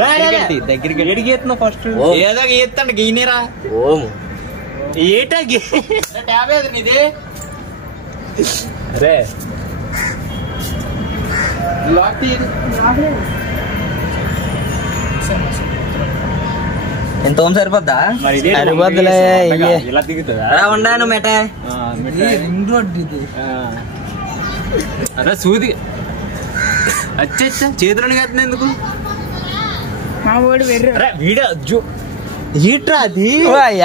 రా దగ్గరికి ఎడికి ఎత్తున్నావు ఫస్ట్ ఏదో ఎత్తండి గీనేరా ఏటా ట్యాబ్ ఏది నీది అరే ఎంత ఓం సరిపోద్దా సరిపోద్దులే ఇలా దిగుతుందా ఉండాను మెటే రింగ్ రోడ్ ఇది అదే సూది అచ్చా చేతులను కట్టిన ఎందుకు వీడియో ఈట్రా అది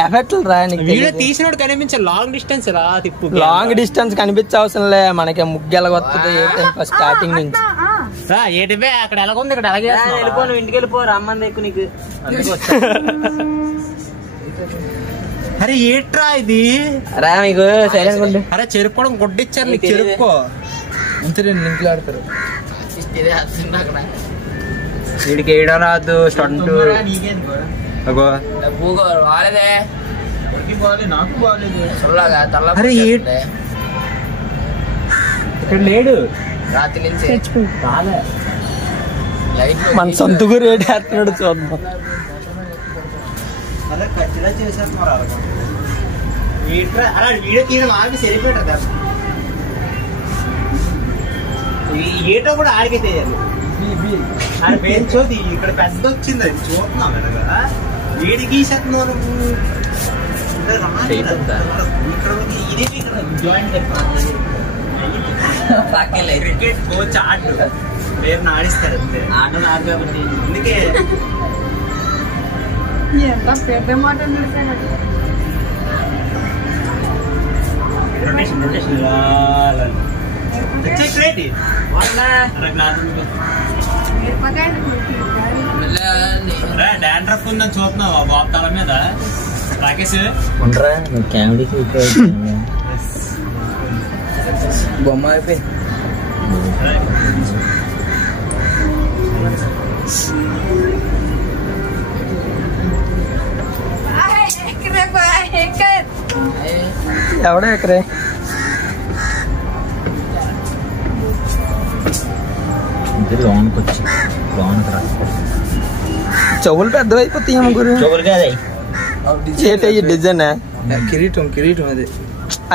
ఎఫెక్ట్లు రా వీడియో తీసినోడు కనిపించే లాంగ్ డిస్టెన్స్ రా తిప్పు లాంగ్ డిస్టెన్స్ కనిపించే అవసరం లే మనకి ముగ్గెలా వస్తుంది స్టార్టింగ్ నుంచి ఏటిపే అక్కడ ఎలాగుంది ఇక్కడ అలాగే వెళ్ళిపో నువ్వు ఇంటికి వెళ్ళిపో రమ్మంది ఎక్కువ నీకు అరే ఏట్రా ఇది రా మీకు సైలెంట్ ఉండు అరే చెరుపుకోవడం గుడ్డిచ్చారు నీకు చెరుపుకో అంతే లింకులు ఆడతారు వీడికి వేయడం రాదు స్టంట్ అరే ఇక్కడ లేడు రాత్రి నుంచి మన సొంత గురు రేట్ వేస్తున్నాడు చూద్దాం వీడియో తీయడం ఆడికి సరిపోయాడు ఏటో కూడా ఆడికే తెలియాలి ఆడ పేరు చోది ఇక్కడ పెద్ద వచ్చింది అది చూస్తున్నాం కదా వీడి గీసేస్తున్నావు నువ్వు ఇక్కడ జాయింట్ క్రికెట్ కోచ్ ఆడు పేరుని ఆడిస్తారు అంతే ఆట రాదు కాబట్టి అందుకే రొటేషన్ రొటేషన్ డాండ్రఫ్ ఉందని చూస్తున్నావా బాబు తల మీద రాకేష్ ఉండరా నువ్వు కామెడీ బొమ్మ అయిపోయి ఎవడో ఎక్కడే లోనికి వచ్చి లోనికి రా చెవులు పెద్దవైపోతాయి ముగ్గురు చెవులు కాదే డిజైన్ కిరీటం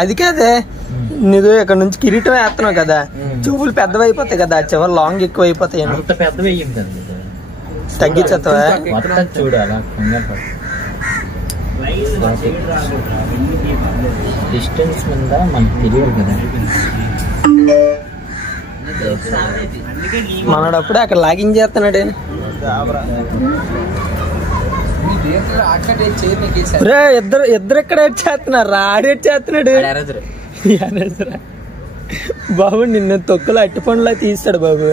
అది కాదే నీకు ఇక్కడ నుంచి కిరీటం వేస్తున్నావు కదా చెవులు పెద్దవైపోతాయి కదా చివరి లాంగ్ ఎక్కువ అయిపోతాయి అంత పెద్దవి అయ్యింది కదా తగ్గించేస్తావా చూడు అలా డిస్టెన్స్ మీద మనకు తెలియదు కదా మనోడప్పుడే అక్కడ లాగింగ్ చేస్తున్నాడు ఇద్దరు ఎక్కడ చేస్తున్నారు ఆడేట్ చేస్తున్నాడు బాబు నిన్న తొక్కులు అట్టి పండులా తీస్తాడు బాబు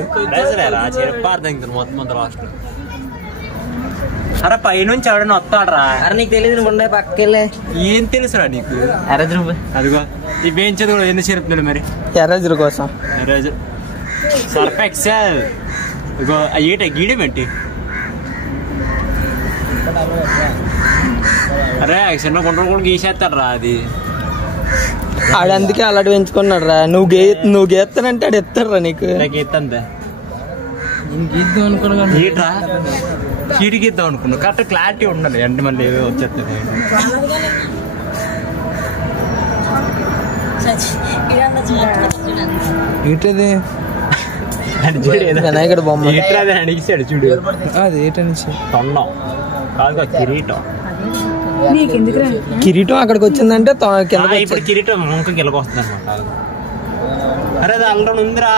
అరే పైనుంచి ఎవడన్నా వస్తాడరా అరే నీకు తెలియదు ఉండే పక్కకెళ్ళే ఏం తెలుసురా నీకు ఎర్రజు అదిగో ఈ బెంచ్ కూడా ఎందుకు చెరుపుతున్నాడు మరి ఎర్రజుల కోసం సర్ఫ్ ఎక్సెల్ ఇగో ఏట గీడేమేంటి అరే చిన్న గుండ్ర కూడా గీసేస్తాడు రా అది ఆడు అందుకే అలాంటి పెంచుకున్నాడు రా నువ్వు గీస్తానంటే ఆడు ఎత్తాడు రా నీకు గీత్తందా గీద్దాం అనుకున్నా ఏట్రా చీటి గీద్దాం అనుకున్నా కరెక్ట్ క్లారిటీ ఉండాలి అంటే మళ్ళీ వచ్చేస్తుంది వినాయకుడు బొమ్మ అడిగిస్తాడు చూడు అది ఏటనిచ్చి తొండం కాదు కిరీటం కిరీటం అక్కడికి వచ్చిందంటే ఇప్పుడు కిరీటం ముంక గెలకొస్తుంది అనమాట అరే అది అల్లం ఉందిరా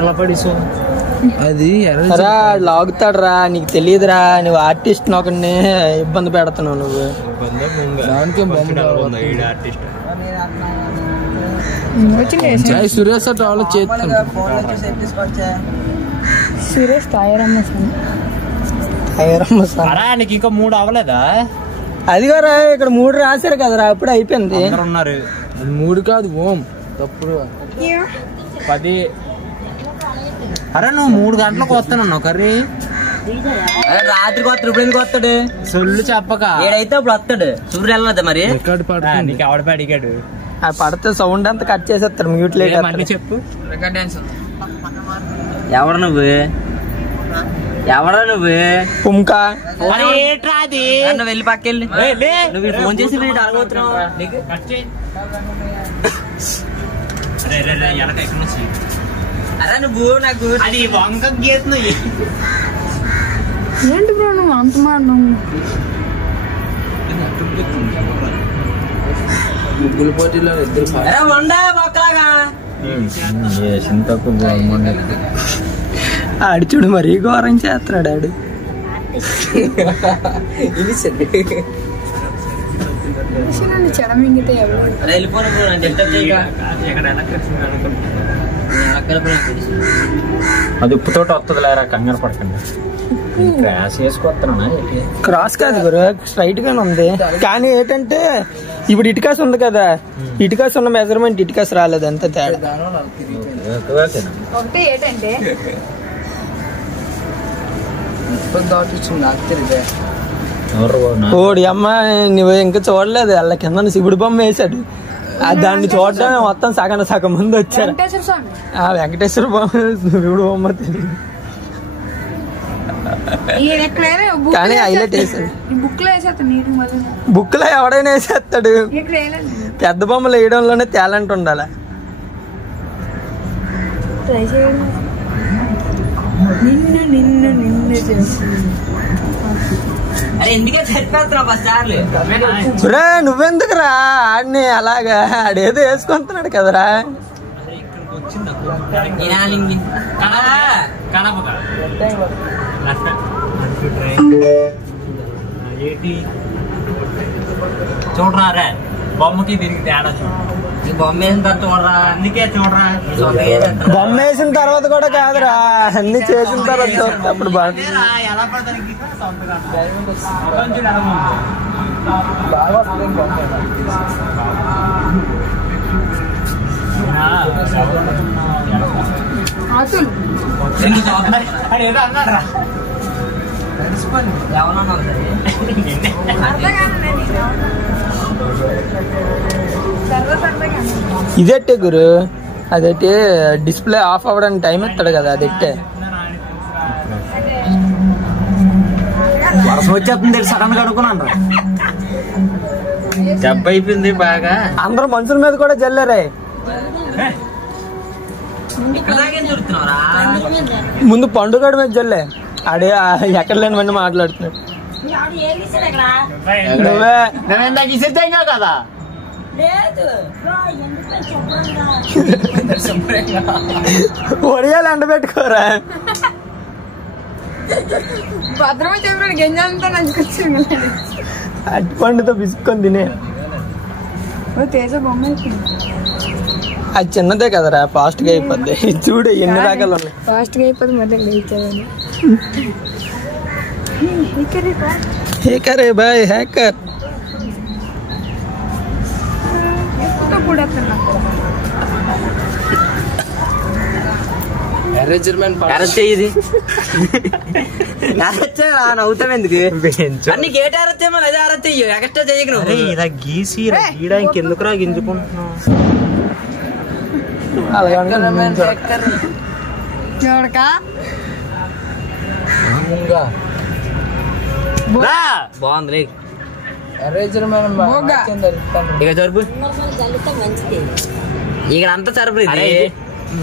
ఎలా పడిసో అది లాగుతాడు రా నీకు తెలియదురా నువ్వు ఆర్టిస్ట్ ఒకడిని ఇబ్బంది పెడుతున్నావు నువ్వు సురేష్ నీకు ఇంకా 3 అవ్వలేదా అదిగోరా ఇక్కడ 3 రాశారు కదరా అప్పుడు అయిపోయింది ఉన్నారు 3 కాదు ఓం తప్పుడు 10 అరే నువ్వు 3 గంటలకు వస్తానన్నావు కర్రీ రాత్రికి వస్తాడు ఇప్పుడు ఎందుకు వస్తాడు సొల్లు చెప్పక ఏడైతే అప్పుడు వస్తాడు సూర్యుడు వెళ్ళదా మరి నీకు ఎవడ అడిగాడు అది పడితే సౌండ్ అంతా కట్ చేసేస్తారు మ్యూట్ లేట్ చెప్పు ఎవరు నువ్వు పుంకా వెళ్ళి పక్కెళ్ళి నువ్వు ఫోన్ చేసి అడగవుతున్నావు అరే నువ్వు నాకు అది వంక గీతున్నావు ఏంటి బ్రో నువ్వు అంత మాట ముగ్గుల పోటీలో ఇద్దరు ఆడి చూడు మరీ ఘోరం చేస్తున్నాడు ఆడు చెడమింగితే అది ఉప్పుతో వస్తుంది లేరా కంగారు పడకండి క్రాస్ చేసుకొస్తున్నా క్రాస్ కాదు గురు స్ట్రైట్ గానే ఉంది కానీ ఏంటంటే ఇప్పుడు ఇటుకాస్ ఉంది కదా ఇటుకాస్ ఉన్న మెజర్మెంట్ ఇటుకాస్ రాలేదు అంత తేడా ఒకటి ఏంటంటే ఓడి అమ్మ నువ్వు ఇంకా చూడలేదు వాళ్ళ కింద శివుడు బొమ్మ వేసాడు దాన్ని చూడడానికి మొత్తం సగం ముందు వచ్చారు వెంకటేశ్వర బొమ్మ శివుడు బొమ్మ తెలియదు కానీ హైలైట్ వేసాడు బుక్ లో ఎవడైనా వేసేస్తాడు పెద్ద బొమ్మలు వేయడంలోనే టాలెంట్ ఉండాలి నువ్వెందుకురా ఆడిని అలాగా ఆడేదో వేసుకుంటున్నాడు కదరా చూడరా రే బొమ్మకి దీనికి తేడా బొమ్మ వేసిన తర్వాత చూడరా అందుకే చూడరా బొమ్మ వేసిన తర్వాత కూడా కాదురా అన్ని చేసిన తర్వాత అప్పుడు ఎలా పడతానికి ఏదో అన్నారా ఇదెట్టే గురు అదైతే డిస్ప్లే ఆఫ్ అవ్వడానికి టైం ఇస్తాడు కదా అదెట్టే వర్షం వచ్చేస్తుంది సడన్ గా అనుకున్నాను దెబ్బ అయిపోయింది బాగా అందరూ మనుషుల మీద కూడా జల్లారే ముందు పండుగ మీద జల్లే ఆడే ఎక్కడ లేనివన్నీ మాట్లాడుతున్నాడు నువ్వే కదా ఒడియాలు ఎండబెట్టుకోరా భద్రమే చెప్పాడు గింజంతా నంచుకొచ్చింది అట్టి పండుతో పిసుకొని తినే తేజ బొమ్మ అది చిన్నదే కదరా ఫాస్ట్ గా అయిపోద్ది చూడు ఎన్ని రకాలు ఉన్నాయి ఫాస్ట్ గా అయిపోద్ది మొదలు లేచావని హ్యాకర్ బాయ్ హ్యాకర్ నవ్వుతాం ఎందుకు అన్ని గేట్ ఆరొచ్చేమో అదే ఆరొచ్చేయు ఎక్స్ట్రా చేయకు నువ్వు ఇలా గీసి గీయడానికి ఎందుకురా గింజుకుంటున్నావు బాగుంది ఇక జరుపు ఇక్కడ అంతా సరుపు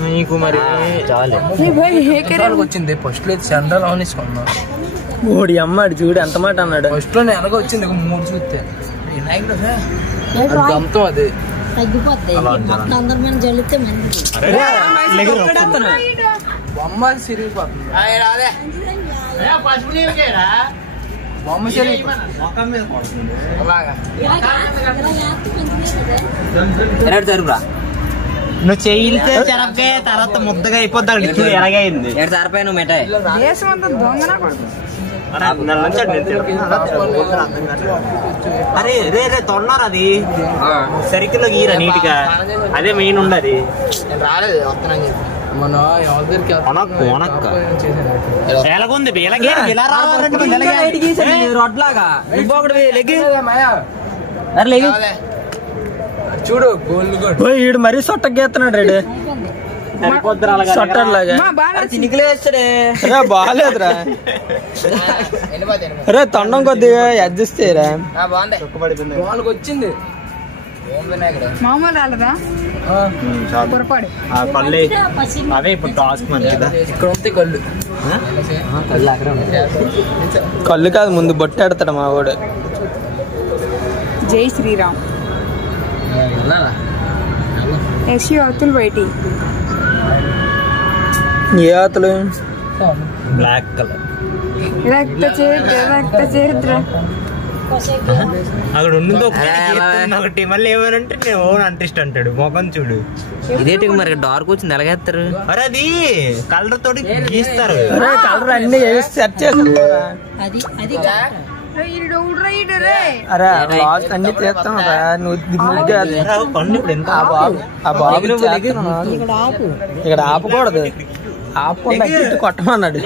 నీకు మరి వచ్చింది ఫస్ట్ లో సెంట్రల్ ఆన్ తీసుకున్నా ఓడి అమ్మాడు చూడు ఎంత మాట అన్నాడు ఫస్ట్ లో వెనక వచ్చింది 3 చూస్తే గంతం అది బొమ్మ సిరిగిపోతుంది బొమ్మ జరుపురా నువ్వు చేయితే చెరపకాయ తర్వాత ముద్దగా అయిపోద్ది ఇప్పుడు ఎలాగైంది సరిపోయి నువ్వు మిఠాయి అరే రే రే తొన్నారు అది సరికిలో గీరా నీట్ గా అదే మెయిన్ ఉండదు రాలేదు వస్తున్నాను మన ఎలాగుంది రొడ్లాగా చూడు గోల్డ్ కూడా ఓ ఈడు మరీ సొట్టకి గీస్తున్నాడు రెడీ సొట్టలాగా రా బాగాలేదురా రే తొండం కొద్దిగా అడ్జస్ట్ చేయరా వాళ్ళకి వచ్చింది మామూలు రాలేదా పొరపాడు పల్లె అవే ఇప్పుడు టాస్క్ మనకి ఇక్కడ ఉంది కళ్ళు కళ్ళు కాదు ముందు బొట్టాడతాడు మా వాడు. జై శ్రీరామ్ యశి అవతులు బయటి ఏ ఆతలు బ్లాక్ కలర్ రక్త చరిత్ర అక్కడ ఉన్నదో ఒకటి మళ్ళీ ఏమనంటే నేను ఓన్ అంటిస్ట్ అంటాడు మొఖం చూడు. ఇదేంటి మరి డార్క్ వచ్చింది ఎలాగేస్తారు? అరే అది కలర్ తోటి గీస్తారు. కలర్ అన్ని సెట్ చేస్తాను. అరే లాస్ట్ అన్ని చేస్తాం రా నువ్వు ఆ బాబు ఇక్కడ ఆపకూడదు, ఆపకుండా గిట్టు కొట్టమన్నాడు.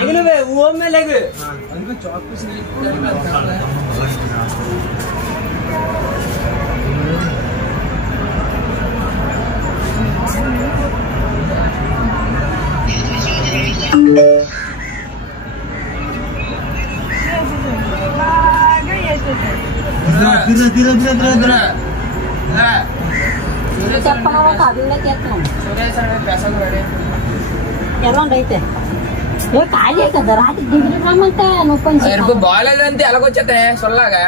బాగాలేదంటే ఎలాగొచ్చేస్తా సొల్లాగా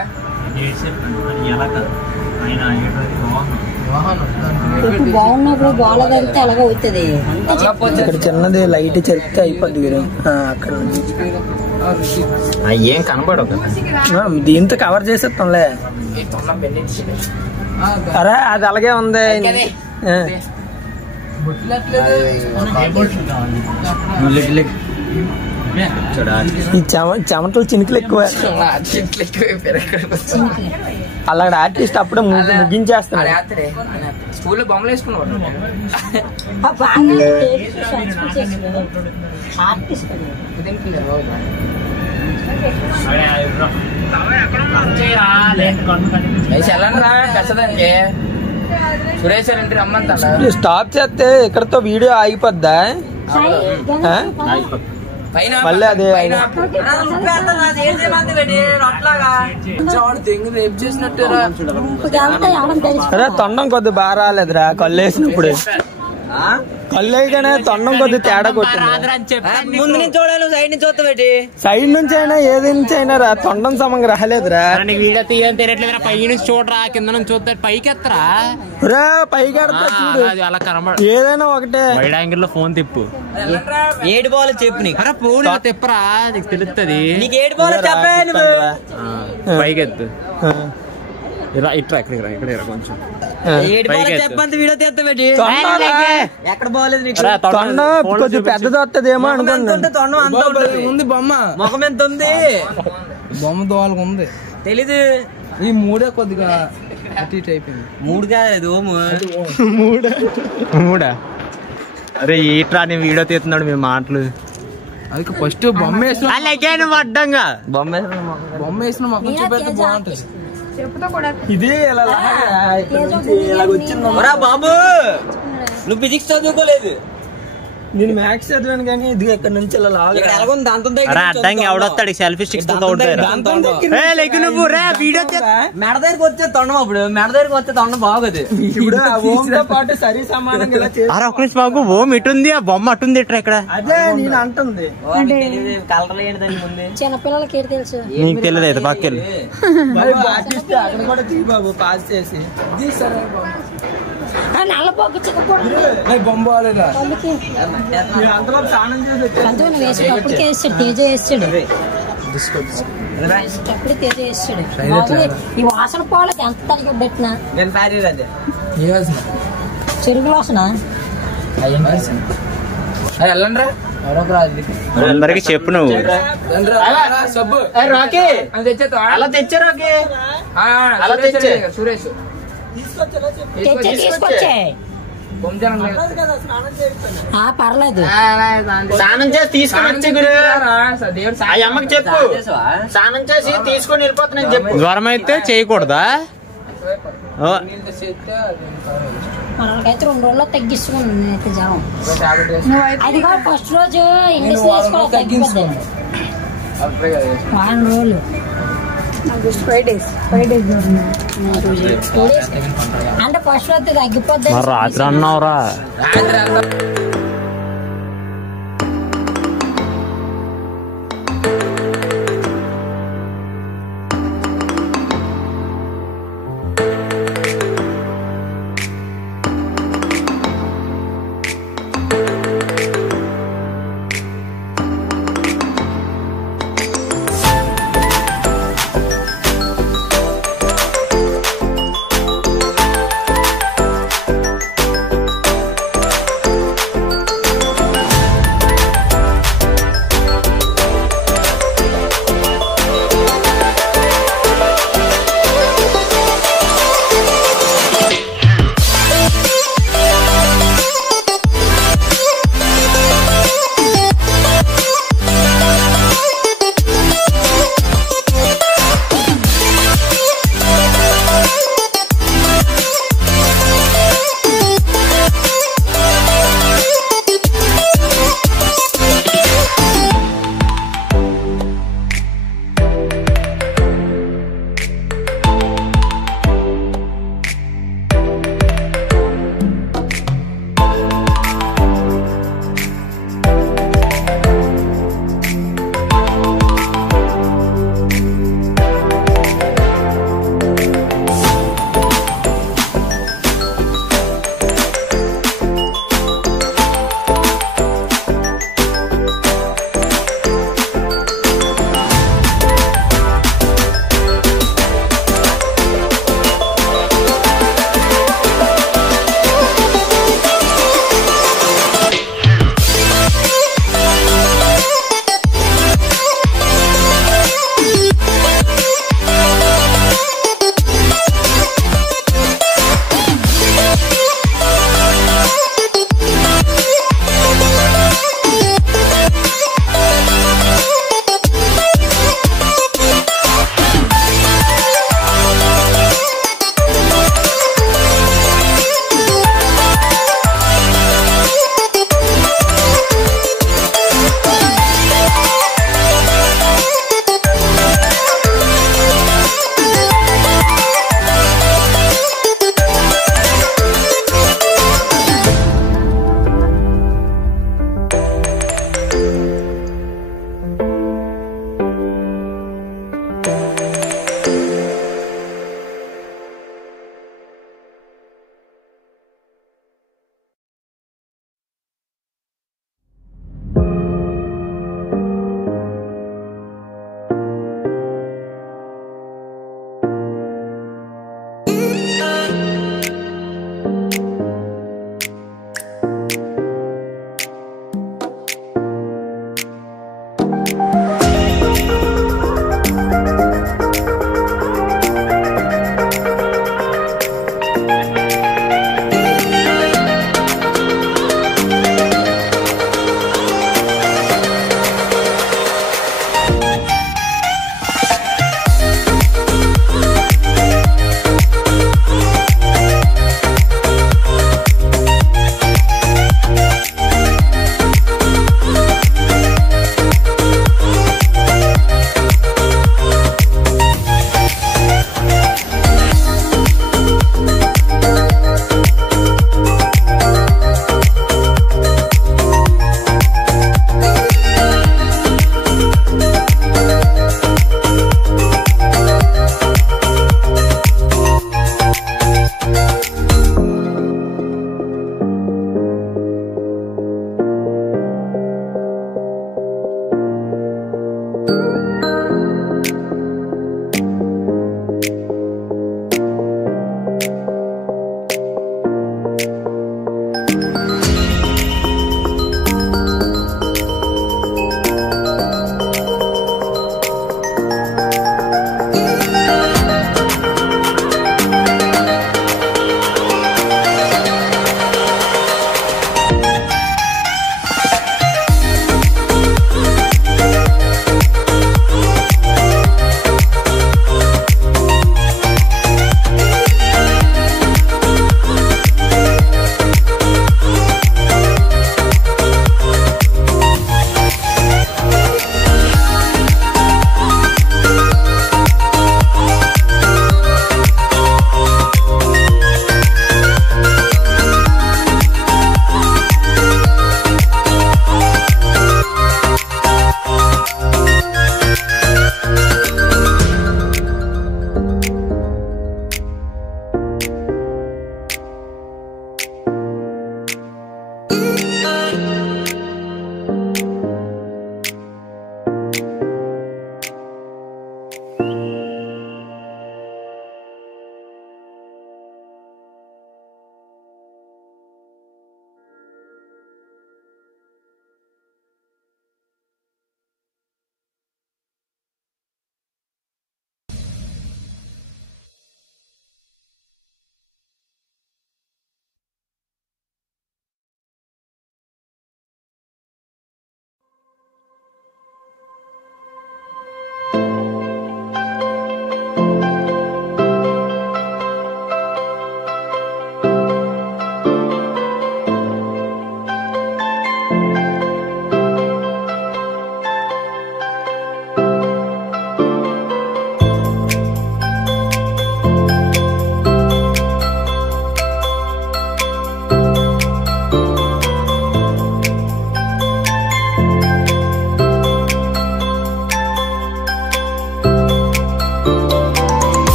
బాగున్నప్పుడు బాగాలేదంటే అలాగే అవుతుంది. ఇక్కడ చిన్నది లైట్ చెప్తే అయిపోద్ది అక్కడ ఏం కనపడవు కదా, దీంతో కవర్ చేసేస్తాంలే. అరే అది అలాగే ఉంది. ఈ చెమటలు చినుకులు ఎక్కువ. అలాంటి ఆర్టిస్ట్ అప్పుడే ముగించేస్తున్నాడు. స్కూల్లో బొమ్మలు వేసుకున్నాడు. సురేష్ ఇంటి రమ్మంతా స్టాప్ చేస్తే ఇక్కడతో వీడియో ఆగిపోద్దా? మళ్ళీ అదే అరే తొండం కొద్ది బాగా రాలేదురా కళ్ళు వేసినప్పుడు. కళ్ళు వేయగానే తొండం కొద్ది తేడా కొట్టింది. ముందు నుంచి చూడాలి, సైడ్ నుంచి చూస్తావేటి? సైడ్ నుంచి అయినా ఏది నుంచి అయినా రా తొండం సమంగా రాలేదురా. వీడియో తీయని తినట్లేదు, పై నుంచి చూడరా, కింద నుంచి చూస్తే పైకి ఎత్తరా రా పైకి అలా కనబడ. ఏదైనా ఒకటే వైడ్ యాంగిల్ లో ఫోన్ తిప్పు. ఏడు బాల్ చెప్పు నీకు. అరే ఫోన్ తిప్పరా, నీకు తెలుస్తుంది. నీకు ఏడు బాల్ చెప్పే నువ్వు. పైకి ఎత్తు, ఇట్రా ఇక్కడ కొంచెం ఏడు బాల్ చెప్పంత వీడియో తీస్తావేటి? ఎక్కడ బాగలేదు నీకు? తొండం కొంచెం పెద్దది వస్తుందేమో అనుకుంటా. తొండం అంత ఉంది బొమ్మ, ముఖం ఎంత ఉంది? బొమ్మ దోవలకు ఉంది తెలీదు. ఈ మూడే కొద్దిగా అటు ఇటు అయిపోయింది. మూడు కాదు మూడా? అరే ఇట్రా నేను వీడియో తీస్తున్నాడు మీ మాటలు. అది ఫస్ట్ బొమ్మ వేసిన అడ్డంగా బొమ్మ వేసిన మొఖం చూపెడితే బాగుంటది. ఇది ఇలాగొచ్చిందా బాబు? నువ్వు ఫిజిక్స్ చదువుకోలేదు, నేను మ్యాథ్స్ చదివాను కానీ ఇది ఇక్కడ నుంచి ఇలా అడ్డంగా ఎవడొస్తాడు సెల్ఫీ స్టిక్స్ మెడ దగ్గరికి వచ్చే తొండం, అప్పుడు మెడ దగ్గరికి వచ్చే తొండం బాగోదు. ఇప్పుడు పాటు సరి సమానంగా ఇలా చేసి ఒక్క నిమిషం బాబు, ఓం ఇటుంది, ఆ బొమ్మ అటుంది ఇట్రా ఇక్కడ. అదే నేను అంటుంది. కలర్ ఏంటి దాని ముందు? చిన్నపిల్లలకి ఏంటి తెలుసు? నీకు తెలియదు అయితే పక్కకెళ్ళి ఆర్టిస్ట్ అక్కడ కూడా తీ బాబు పాస్ చేసి నల్ల పొగ్గు చిక్కపోవడం బొమ్మ బాగాలేదా? అంతలో స్నానం చేసి పంతులు వేసేటప్పటికే వేస్తాడు, తేజ వేస్తాడు, అప్పుడే తేజ వేస్తాడు. ఈ వాసన పోలకి ఎంత తడిగా పెట్టినా నేను ప్యారీ అదే చెరుకు వాసన. వెళ్ళండి అందరికి చెప్పు నువ్వు. సబ్బు రాకే అలా తెచ్చారు సురేష్ తీసుకొచ్చే పర్లేదు. స్నానం చేసి తీసుకొని వచ్చి అమ్మకి చెప్పు, స్నానం చేసి తీసుకొని వెళ్ళిపోతున్నాను చెప్పు. జ్వరం అయితే చేయకూడదా? మనకైతే 2 రోజుల్లో తగ్గిస్తున్నాను నేనైతే జ్వరం. నువ్వైతే అది కూడా ఫస్ట్ రోజు ఇంగ్లీష్ వేసుకోవాలి తగ్గిపోతుంది. వారం రోజులు జస్ట్ 5 days అంటే ఫస్ట్ రోజు తగ్గిపోద్ది. రాత్రి అన్నావురా.